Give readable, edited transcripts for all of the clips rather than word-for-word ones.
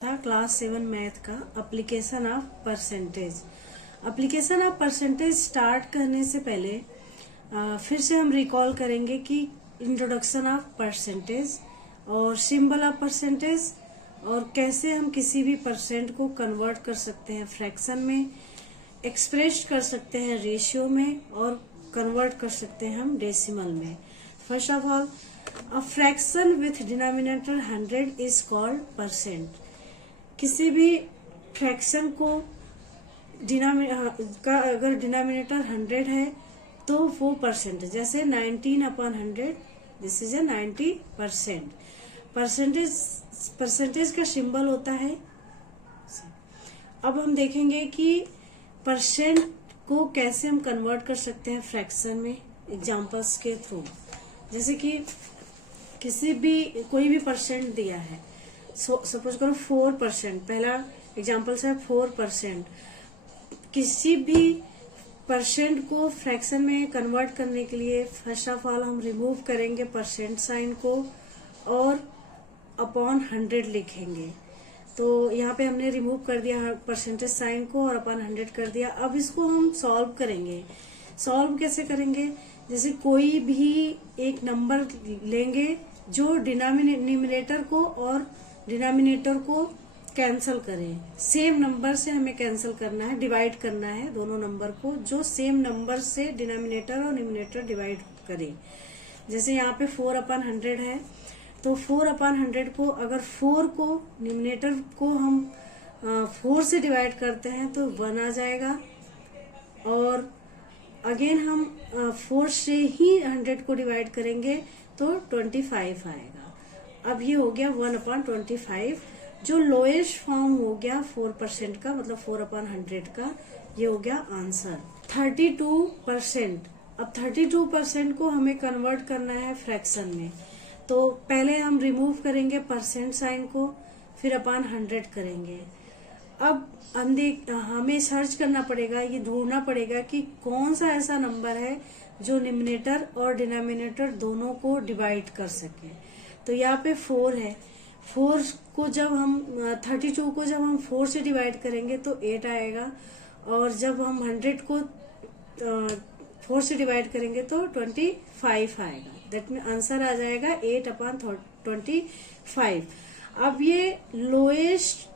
था class 7 math का application of percentage. Application of percentage start करने से पहले फिर से हम रिकॉल करेंगे कि इंट्रोडक्शन ऑफ परसेंटेज और सिंबल ऑफ परसेंटेज और कैसे हम किसी भी परसेंट को कन्वर्ट कर सकते हैं फ्रैक्शन में, एक्सप्रेस कर सकते हैं रेशियो में और कन्वर्ट कर सकते हैं हम डेसिमल में। First of all, a fraction with denominator 100 is called percent. किसी भी फ्रैक्शन को अगर डिनोमिनेटर 100 है तो वो परसेंट है। जैसे 19/100, दिस इज ए 90%। परसेंटेज का सिंबल होता है। अब हम देखेंगे कि परसेंट को कैसे हम कन्वर्ट कर सकते हैं फ्रैक्शन में एग्जांपल्स के थ्रू। जैसे कि कोई भी परसेंट दिया है, सपोज करो 4%। पहला एग्जांपल है 4%। किसी भी परसेंट को फ्रैक्शन में कन्वर्ट करने के लिए फर्स्ट ऑफ ऑल हम रिमूव करेंगे परसेंट साइन को और अपॉन 100 लिखेंगे। तो यहाँ पे हमने रिमूव कर दिया परसेंटेज साइन को और अपॉन 100 कर दिया। अब इसको हम सॉल्व करेंगे। सॉल्व कैसे करेंगे? जैसे कोई भी एक नंबर लेंगे जो डिनोमिनेटर को और डिनोमिनेटर को कैंसिल करें। सेम नंबर से हमें कैंसिल करना है, डिवाइड करना है दोनों नंबर को, जो सेम नंबर से डिनोमिनेटर और न्यूमरेटर डिवाइड करें। जैसे यहाँ पे 4/100 है, तो 4/100 को अगर 4 को न्यूमरेटर को हम 4 से डिवाइड करते हैं तो 1 आ जाएगा और अगेन हम 4 से ही 100 को डिवाइड करेंगे तो 25 आएगा। अब ये हो गया 1/25, जो लोएस्ट फॉर्म हो गया 4% का, मतलब 4/100 का। ये हो गया आंसर 32%। अब 32% को हमें कन्वर्ट करना है फ्रैक्शन में। तो पहले हम रिमूव करेंगे परसेंट साइन को, फिर अपॉन 100 करेंगे। अब हमें सर्च करना पड़ेगा, ये ढूंढना पड़ेगा कि कौन सा ऐसा नंबर है जो न्यूमरेटर और डिनोमिनेटर दोनों को डिवाइड कर सके। तो यहाँ पे 4 है। 4 को जब हम 32 को जब हम 4 से डिवाइड करेंगे तो 8 आएगा और जब हम 100 को 4 से डिवाइड करेंगे तो 25 आएगा। दैट मीन आंसर आ जाएगा 8/25। अब ये लोएस्ट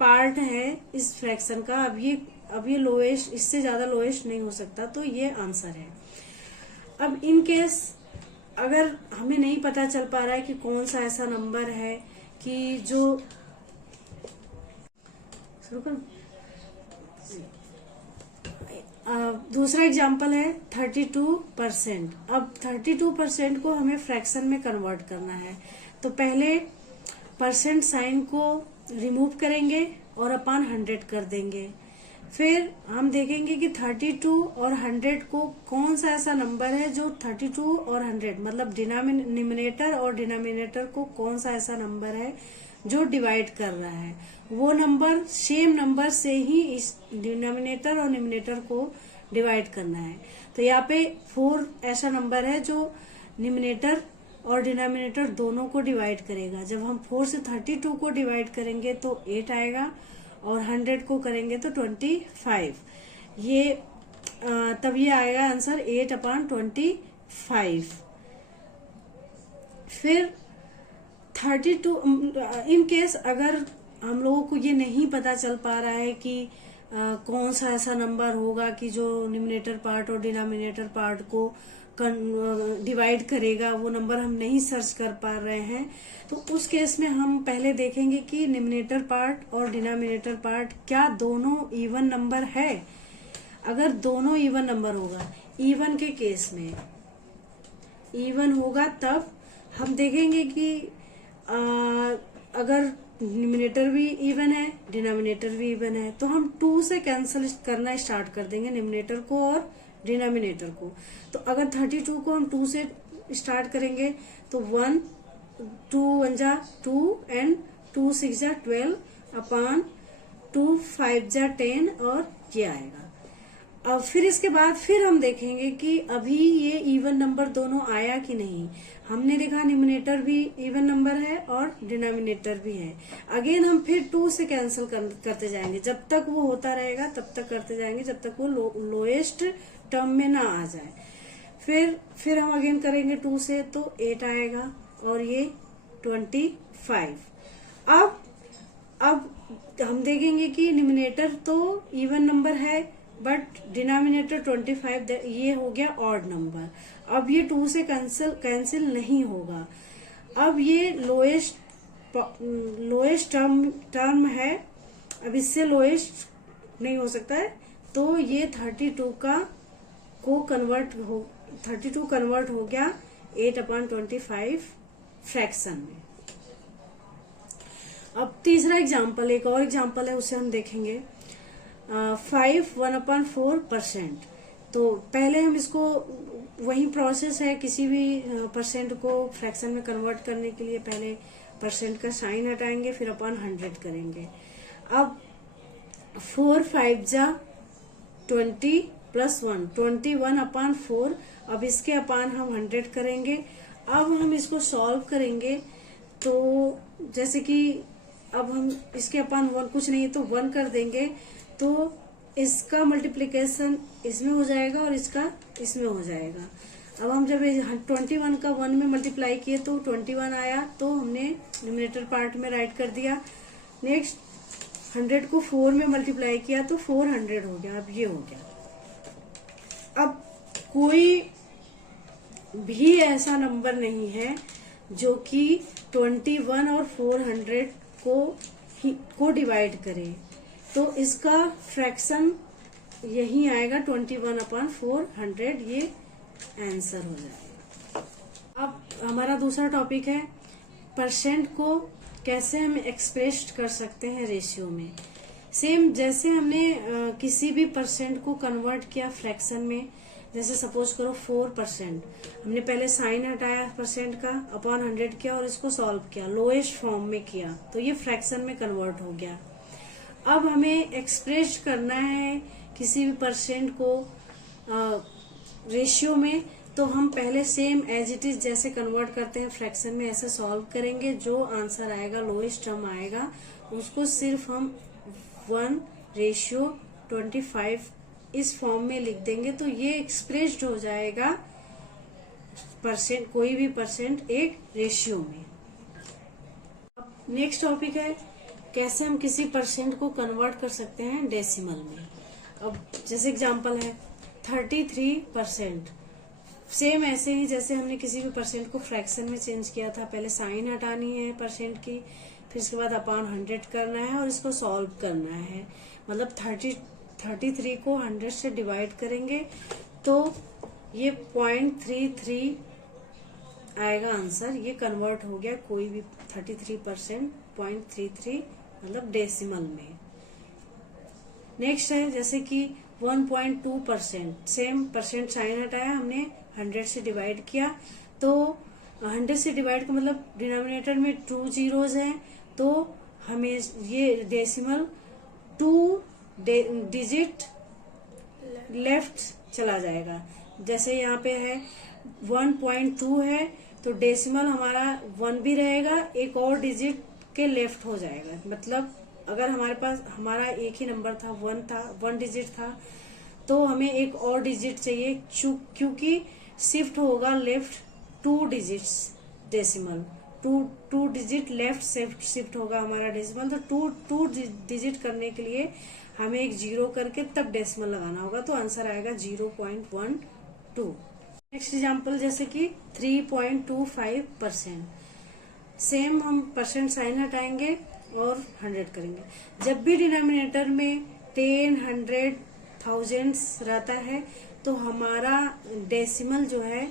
पार्ट है इस फ्रैक्शन का। अब ये लोएस्ट, इससे ज्यादा लोएस्ट नहीं हो सकता, तो ये आंसर है। अब इन केस अगर हमें नहीं पता चल पा रहा है कि कौन सा ऐसा नंबर है कि जो दूसरा एग्जांपल है 32%। अब 32% को हमें फ्रैक्शन में कन्वर्ट करना है। तो पहले परसेंट साइन को रिमूव करेंगे और अपॉन 100 कर देंगे। फिर हम देखेंगे कि 32 और 100 को कौन सा ऐसा नंबर है जो 32 और 100 मतलब न्यूमरेटर और डिनोमिनेटर को कौन सा ऐसा नंबर है जो डिवाइड कर रहा है। वो नंबर सेम नंबर से ही इस डिनोमिनेटर और न्यूमरेटर को डिवाइड करना है। तो यहाँ पे 4 ऐसा नंबर है जो न्यूमरेटर और डिनोमिनेटर दोनों को डिवाइड करेगा। जब हम 4 से 32 को डिवाइड करेंगे तो 8 आएगा और 100 को करेंगे तो 25। ये तब ये आएगा आंसर 8/25। फिर 32 इन केस अगर हम लोगों को ये नहीं पता चल पा रहा है कि कौन सा ऐसा नंबर होगा कि जो न्यूमरेटर पार्ट और डिनोमिनेटर पार्ट को डिवाइड करेगा, वो नंबर हम नहीं सर्च कर पा रहे हैं, तो उस केस में हम पहले देखेंगे कि न्यूमरेटर पार्ट और डिनोमिनेटर पार्ट क्या दोनों इवन नंबर है। अगर दोनों इवन नंबर होगा, इवन के केस में इवन होगा, तब हम देखेंगे कि अगर न्यूमरेटर भी इवन है, डिनोमिनेटर भी इवन है, तो हम 2 से कैंसिल करना स्टार्ट कर देंगे न्यूमरेटर को और डिनोमिनेटर को। तो अगर 32 को हम 2 से स्टार्ट करेंगे तो 1 2 1 जा 2 एंड 2 6 जा 12 अपॉन 2 5 जा 10 और ये आएगा। अब फिर इसके बाद फिर हम देखेंगे कि अभी ये इवन नंबर दोनों आया कि नहीं। हमने देखा न्यूमरेटर भी इवन नंबर है और डिनोमिनेटर भी है। अगेन हम फिर 2 से कैंसिल करते जाएंगे, जब तक वो होता रहेगा तब तक करते जाएंगे, जब तक वो लोएस्ट टर्म में ना आ जाए। फिर हम अगेन करेंगे 2 से, तो 8 आएगा और ये 25। अब हम देखेंगे कि न्यूमरेटर तो इवन नंबर है बट डिनोमिनेटर 25, ये हो गया ऑड नंबर। अब ये 2 से कैंसिल नहीं होगा। अब ये लोएस्ट टर्म है, अब इससे लोएस्ट नहीं हो सकता है, तो ये 32 कन्वर्ट हो गया 8/25 फ्रैक्शन में। अब तीसरा एग्जाम्पल, एक और एग्जाम्पल है, उसे हम देखेंगे। 5 1/4%। तो पहले हम इसको, वही प्रोसेस है किसी भी परसेंट को फ्रैक्शन में कन्वर्ट करने के लिए, पहले परसेंट का साइन हटाएंगे फिर अपॉन 100 करेंगे। अब 4 5 जा 20 + 1 21/4। अब इसके अपान हम 100 करेंगे। अब हम इसको सॉल्व करेंगे, तो जैसे कि अब हम इसके अपान 1 कुछ नहीं तो 1 कर देंगे, तो इसका मल्टीप्लिकेशन इसमें हो जाएगा और इसका इसमें हो जाएगा। अब हम जब 21 का 1 में मल्टीप्लाई किए तो 21 आया, तो हमने न्यूमरेटर पार्ट में राइट कर दिया। नेक्स्ट 100 को 4 में मल्टीप्लाई किया तो 400 हो गया। अब ये हो गया। अब कोई भी ऐसा नंबर नहीं है जो कि 21 और 400 को डिवाइड करे, तो इसका फ्रैक्शन यही आएगा 21/400, ये आंसर हो जाएगा। अब हमारा दूसरा टॉपिक है परसेंट को कैसे हम एक्सप्रेस कर सकते हैं रेशियो में। सेम जैसे हमने किसी भी परसेंट को कन्वर्ट किया फ्रैक्शन में, जैसे सपोज करो 4%, हमने पहले साइन हटाया परसेंट का, अपॉन 100 किया और इसको सॉल्व किया, लोएस्ट फॉर्म में किया, तो ये फ्रैक्शन में कन्वर्ट हो गया। अब हमें एक्सप्रेस करना है किसी भी परसेंट को रेशियो में, तो हम पहले सेम एज इट इज जैसे कन्वर्ट करते हैं फ्रैक्शन में ऐसे सॉल्व करेंगे। जो आंसर आएगा, लोएस्ट टर्म आएगा, उसको सिर्फ हम 1:25 इस फॉर्म में लिख देंगे, तो ये एक्सप्रेस्ड हो जाएगा परसेंट, कोई भी परसेंट एक रेशियो में। नेक्स्ट टॉपिक है कैसे हम किसी परसेंट को कन्वर्ट कर सकते हैं डेसिमल में। अब जैसे एग्जांपल है 33%। सेम ऐसे ही जैसे हमने किसी भी परसेंट को फ्रैक्शन में चेंज किया था, पहले साइन हटानी है परसेंट की, फिर इसके बाद अपॉन 100 करना है और इसको सॉल्व करना है। मतलब 33 को 100 से डिवाइड करेंगे तो ये 0.33 आएगा आंसर। ये कन्वर्ट हो गया कोई भी 33%, 0.33 मतलब डेसिमल में। नेक्स्ट है जैसे कि 1.2%, सेम परसेंट साइन हटाया, हमने 100 से डिवाइड किया, तो 100 से डिवाइड का मतलब डिनोमिनेटर में 2 जीरोज हैं, तो हमें ये डेसिमल 2 डिजिट लेफ्ट चला जाएगा। जैसे यहाँ पे है 1.2 है, तो डेसिमल हमारा 1 भी रहेगा, एक और डिजिट के लेफ्ट हो जाएगा। मतलब अगर हमारे पास हमारा एक ही नंबर था, 1 डिजिट था, तो हमें एक और डिजिट चाहिए, क्योंकि शिफ्ट होगा left 2 digits decimal, 2 digit left shift होगा हमारा डेसिमल। तो 2 डिजिट करने के लिए हमें एक 0 करके तब डेसिमल लगाना होगा, तो आंसर आएगा 0.12। नेक्स्ट एग्जांपल जैसे कि 3.25%। सेम हम परसेंट साइन हटाएंगे और 100 करेंगे। जब भी डिनोमिनेटर में 10, 100, थाउजेंड्स रहता है, तो हमारा डेसिमल जो है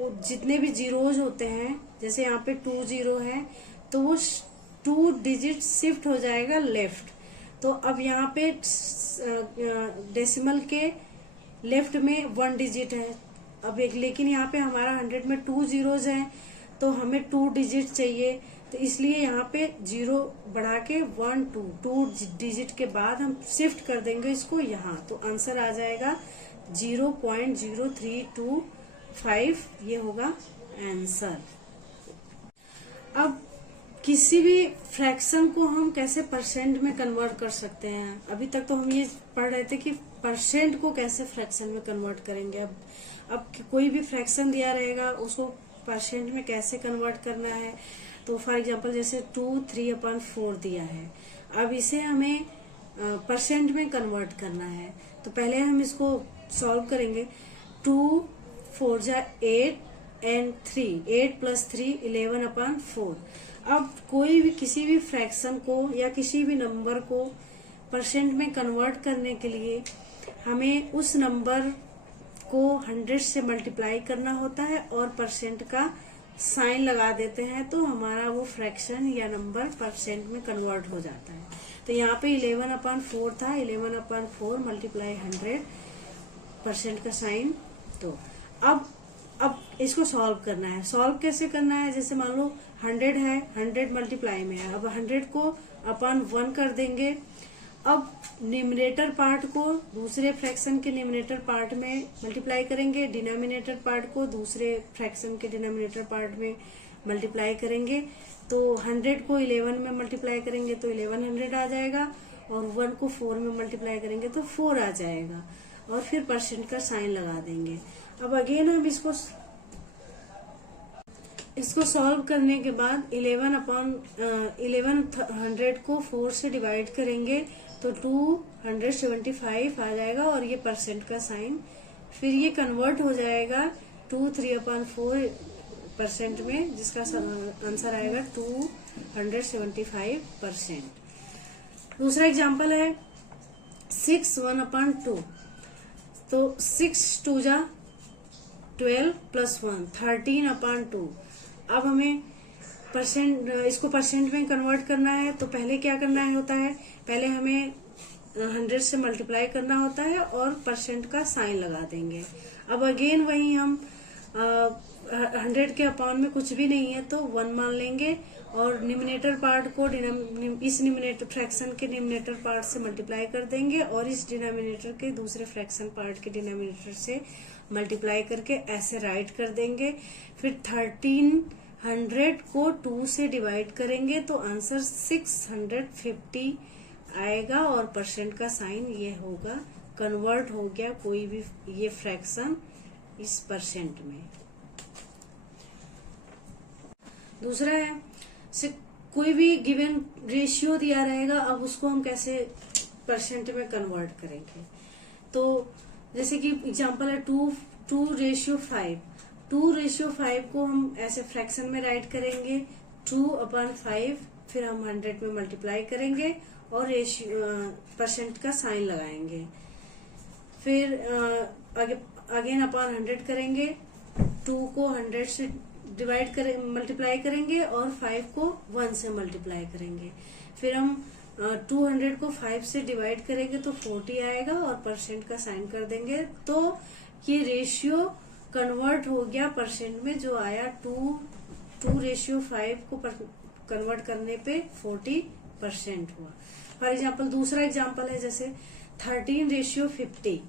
वो जितने भी जीरोज होते हैं, जैसे यहाँ पे 2 जीरो है, तो वो 2 डिजिट शिफ्ट हो जाएगा लेफ्ट। तो अब यहाँ पे डेसिमल के लेफ्ट में 1 डिजिट है। अब लेकिन यहाँ पे हमारा 100 में 2 जीरोज हैं, तो हमें 2 डिजिट चाहिए, तो इसलिए यहाँ पे 0 बढ़ा के 1 2 डिजिट के बाद हम शिफ्ट कर देंगे इसको यहाँ, तो आंसर आ जाएगा 0.0325। ये होगा आंसर। अब किसी भी फ्रैक्शन को हम कैसे परसेंट में कन्वर्ट कर सकते हैं। अभी तक तो हम ये पढ़ रहे थे कि परसेंट को कैसे फ्रैक्शन में कन्वर्ट करेंगे। अब कोई भी फ्रैक्शन दिया रहेगा उसको परसेंट में कैसे कन्वर्ट करना है। तो फॉर एग्जांपल जैसे 2 3/4 दिया है, अब इसे हमें परसेंट में कन्वर्ट करना है। तो पहले हम इसको सॉल्व करेंगे। 2 4 जा 8 एंड 3, 8 + 3 11/4। अब कोई भी किसी भी फ्रैक्शन को या किसी भी नंबर को परसेंट में कन्वर्ट करने के लिए हमें उस नंबर को 100 से मल्टीप्लाई करना होता है और परसेंट का साइन लगा देते हैं, तो हमारा वो फ्रैक्शन या नंबर परसेंट में कन्वर्ट हो जाता है। तो यहाँ पे 11/4 था, 11/4 × 100 परसेंट का साइन। तो अब इसको सॉल्व करना है। सॉल्व कैसे करना है, जैसे मान लो 100 है, 100 मल्टीप्लाई में है, अब 100 को अपन 1 कर देंगे। अब न्यूमरेटर पार्ट को दूसरे फ्रैक्शन के न्यूमरेटर पार्ट में मल्टीप्लाई करेंगे, डिनोमिनेटर पार्ट को दूसरे फ्रैक्शन के डिनोमिनेटर पार्ट में मल्टीप्लाई करेंगे। तो 100 को 11 में मल्टीप्लाई करेंगे तो 1100 आ जाएगा, और 1 को 4 में मल्टीप्लाई करेंगे तो 4 आ जाएगा, और फिर परसेंट का साइन लगा देंगे। अब अगेन हम इसको सॉल्व करने के बाद 1100 को 4 से डिवाइड करेंगे तो 275 आ जाएगा, और ये परसेंट का साइन। फिर ये कन्वर्ट हो जाएगा 2 3/4% में, जिसका आंसर आएगा 275%। दूसरा एग्जांपल है 6 1/2। तो 6 2 जा 12 + 1 13/2। अब हमें इसको परसेंट में कन्वर्ट करना है। तो पहले क्या करना होता है, पहले हमें 100 से मल्टीप्लाई करना होता है और परसेंट का साइन लगा देंगे। अब अगेन वही हम 100 के अपॉन में कुछ भी नहीं है तो 1 मान लेंगे, और न्यूमरेटर पार्ट को इस न्यूमरेटर फ्रैक्शन के न्यूमरेटर पार्ट से मल्टीप्लाई कर देंगे, और इस डिनोमिनेटर के दूसरे फ्रैक्शन पार्ट के डिनोमिनेटर से मल्टीप्लाई करके ऐसे राइट कर देंगे। फिर 1300 को 2 से डिवाइड करेंगे तो आंसर 650 आएगा, और परसेंट का साइन ये होगा। कन्वर्ट हो गया कोई भी ये फ्रैक्शन इस परसेंट में। दूसरा है कोई भी गिवन रेशियो दिया रहेगा, अब उसको हम कैसे परसेंट में कन्वर्ट करेंगे। तो जैसे कि एग्जांपल है 2:5। 2:5 को हम ऐसे फ्रैक्शन में राइट करेंगे 2/5, फिर हम 100 में मल्टीप्लाई करेंगे और परसेंट का साइन लगाएंगे। फिर अगेन अपॉन 100 करेंगे, 2 को 100 से मल्टीप्लाई करेंगे और 5 को 1 से मल्टीप्लाई करेंगे। फिर हम 200 को 5 से डिवाइड करेंगे तो 40 आएगा, और परसेंट का साइन कर देंगे। तो ये रेशियो कन्वर्ट हो गया परसेंट में, जो आया 2:5 को कन्वर्ट करने पे 40% हुआ। फॉर एग्जाम्पल दूसरा एग्जाम्पल है जैसे 13:50।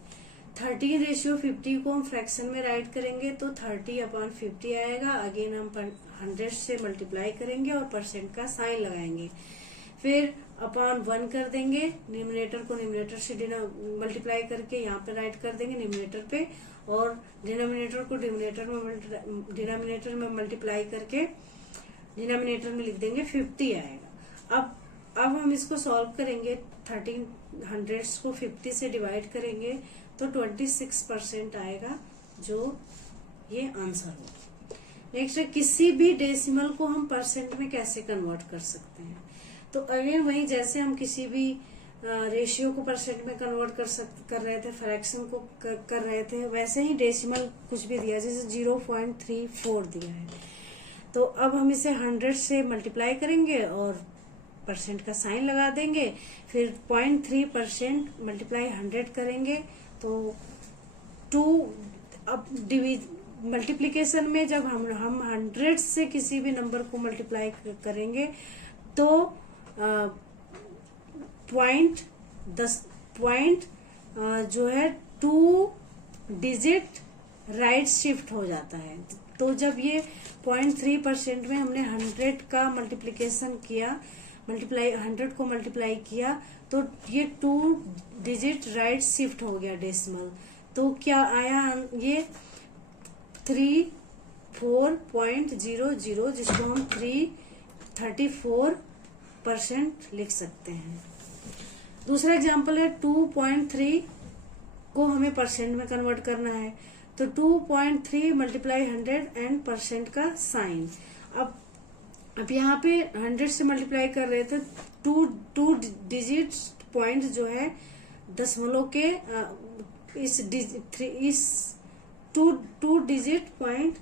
13:50 को हम फ्रैक्शन में राइट करेंगे तो 30/50 आएगा। अगेन हम 100 से मल्टीप्लाई करेंगे और परसेंट का साइन लगाएंगे। फिर अपॉन 1 कर देंगे, न्यूमरेटर को न्यूमरेटर से मल्टीप्लाई करके यहाँ पे राइट कर देंगे न्यूमरेटर पे, और डिनोमिनेटर को डिनोमिनेटर में मल्टीप्लाई करके डिनोमिनेटर में लिख देंगे 50 आएगा। अब हम इसको सॉल्व करेंगे। 1300 को 50 से डिवाइड करेंगे तो 26% आएगा, जो ये आंसर होगा। नेक्स्ट है किसी भी डेसिमल को हम परसेंट में कैसे कन्वर्ट कर सकते हैं। तो अगेन वही जैसे हम किसी भी रेशियो को परसेंट में कन्वर्ट कर रहे थे, फ्रैक्शन को कर रहे थे, वैसे ही डेसिमल कुछ भी दिया, जैसे 0.34 दिया है तो अब हम इसे 100 से मल्टीप्लाई करेंगे और परसेंट का साइन लगा देंगे। फिर 0.3% मल्टीप्लाई 100 करेंगे तो 2 अब मल्टीप्लिकेशन में जब हम 100 से किसी भी नंबर को मल्टीप्लाई करेंगे तो पॉइंट जो है 2 डिजिट राइट शिफ्ट हो जाता है। तो जब ये 0.3% में हमने 100 का मल्टीप्लिकेशन किया, 100 को मल्टीप्लाई किया, तो ये 2 डिजिट राइट शिफ्ट हो गया डेसिमल। तो क्या आया ये 34.00, जिसको हम 34% लिख सकते हैं। दूसरा एग्जांपल है 2.3 को हमें परसेंट में कन्वर्ट करना है, तो 2.3 मल्टीप्लाई 100 एंड परसेंट का साइन। अब यहाँ पे 100 से मल्टीप्लाई कर रहे थे, टू डिजिट पॉइंट जो है दशमलव के इस टू डिजिट पॉइंट